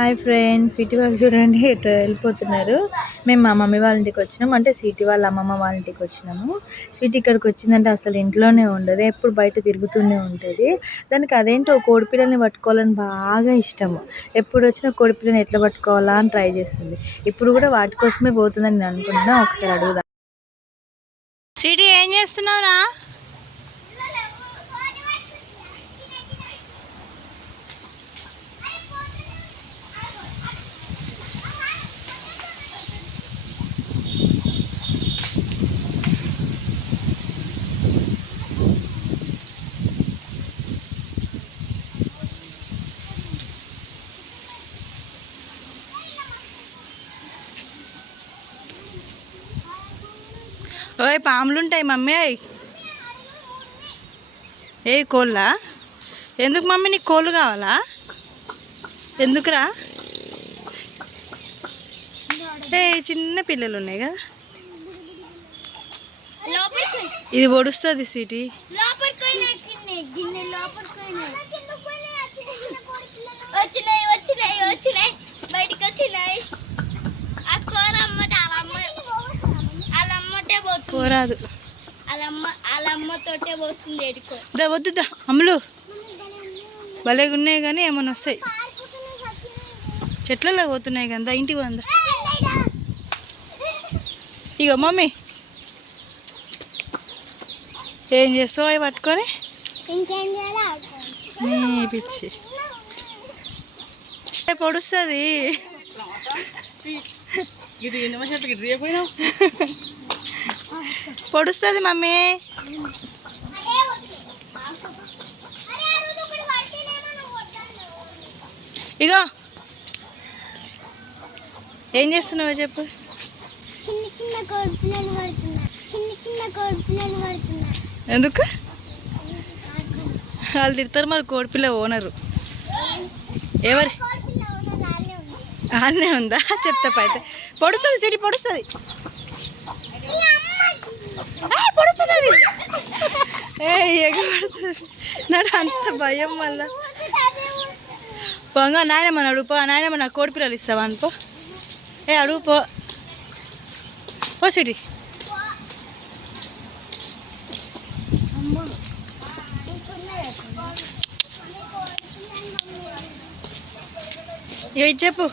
Hi friends, Sweety వాళ్ళు చూడండి ఎటు వెళ్ళిపోతున్నారు. మేము మా మమ్మీ వాళ్ళ ఇంటికి వచ్చినాము, అంటే స్వీటీ వాళ్ళ అమ్మమ్మ వాళ్ళ ఇంటికి వచ్చినాము. స్వీటీ ఇక్కడికి వచ్చిందంటే అసలు ఇంట్లోనే ఉండదు, ఎప్పుడు బయట తిరుగుతూనే ఉంటుంది. దానికి అదేంటో కోడిపిల్లని పట్టుకోవాలని బాగా ఇష్టము. ఎప్పుడు వచ్చినా కోడిపిల్లని ఎట్లా పట్టుకోవాలా అని ట్రై చేస్తుంది. ఇప్పుడు కూడా వాటి కోసమే పోతుందని నేను అనుకుంటున్నా. ఒకసారి అడుగుదాం. స్వీటీ ఏం చేస్తున్నావురా? ఓయ్ పాములు ఉంటాయి మమ్మీ. ఏ కోళ్ళ? ఎందుకు మమ్మీ నీకు కోళ్ళు కావాలా? ఎందుకురా? ఏ చిన్న పిల్లలు ఉన్నాయి కదా, ఇది పొడుస్తుంది స్వీటీ. పోరాదు, వద్దుదా అమ్ములు. భలేగా ఉన్నాయి కానీ ఏమన్నా వస్తాయి, చెట్లలో పోతున్నాయి కదా. ఇంటికి వంద. ఇగో మమ్మీ ఏం చేస్తావు అవి పట్టుకొని? నీ పిచ్చి పొడుస్తుంది. పొడుస్తుంది మమ్మీ. ఇగో ఏం చేస్తున్నావు చెప్పు. ఎందుకు వాళ్ళు తిడతారు మరి? కోడిపిల్ల ఓనరు ఎవరి అన్నే ఉందా? చెప్తా అయితే పొడుస్తుంది సిటీ, పొడుస్తుంది పొడుస్తుంది. నాకు అంత భయం మళ్ళా. పోగా నాయనమ్మని అడుగుపో. నాయనమ్మ నాకు కోడిపిల్లలు ఇస్తావా అనుకో. అడుగుపో సిటీ. చెప్పు.